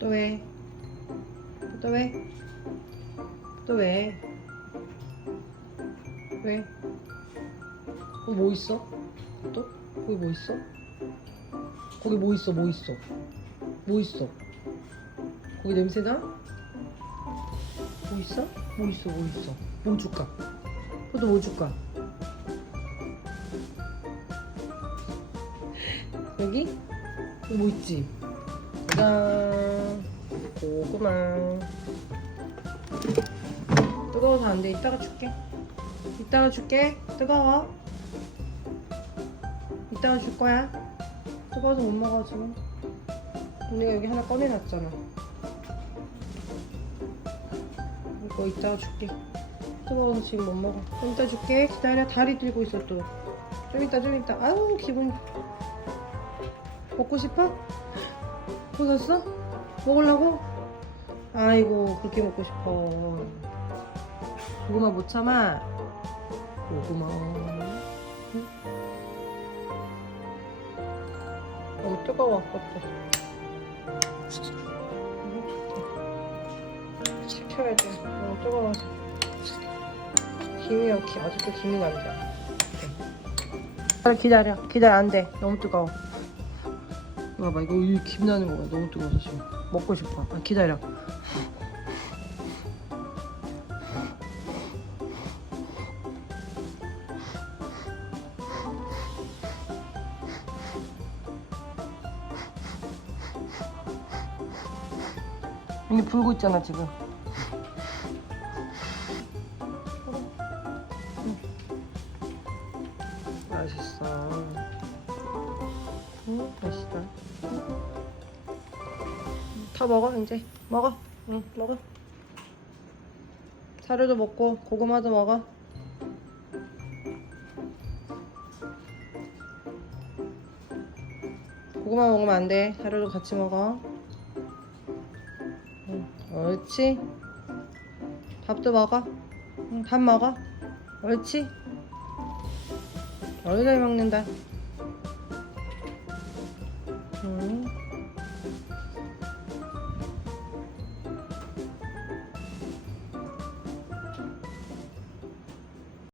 또 왜? 또 왜? 또 왜? 왜? 거기 뭐 있어? 또? 거기 뭐 있어? 거기 뭐 있어? 뭐 있어? 뭐 있어? 거기 냄새나? 뭐 있어? 뭐 있어? 뭐 있어? 뭐 줄까? 그것도 뭐 줄까? 여기? 뭐 있지? 짜잔 고구마. 뜨거워서 안 돼. 이따가 줄게. 이따가 줄게. 뜨거워. 이따가 줄 거야. 뜨거워서 못 먹어 지금. 언니가 여기 하나 꺼내놨잖아. 이거 이따가 줄게. 뜨거워서 지금 못 먹어. 좀 이따 줄게. 기다려. 다리 들고 있어 또. 좀 이따 좀 이따. 아유 기분 먹고 싶어? 보셨어? 먹으려고? 아이고 그렇게 먹고 싶어. 고구마 못 참아? 고구마. 응? 너무 뜨거워 그것도 식혀야 돼. 너무 뜨거워서. 김이 아직도 김이 난다 기다려 기다려. 안돼. 너무 뜨거워 이거 봐봐 이거 이김 나는 거야. 너무 뜨거워서 지금. 먹고 싶어. 아, 기다려. 이미 불고 있잖아 지금. 맛있어 응 맛있다. 다 먹어 이제. 먹어. 응 먹어. 사료도 먹고 고구마도 먹어. 고구마 먹으면 안 돼. 사료도 같이 먹어. 응, 옳지. 밥도 먹어. 응, 밥 먹어. 옳지. 잘 먹는다 응.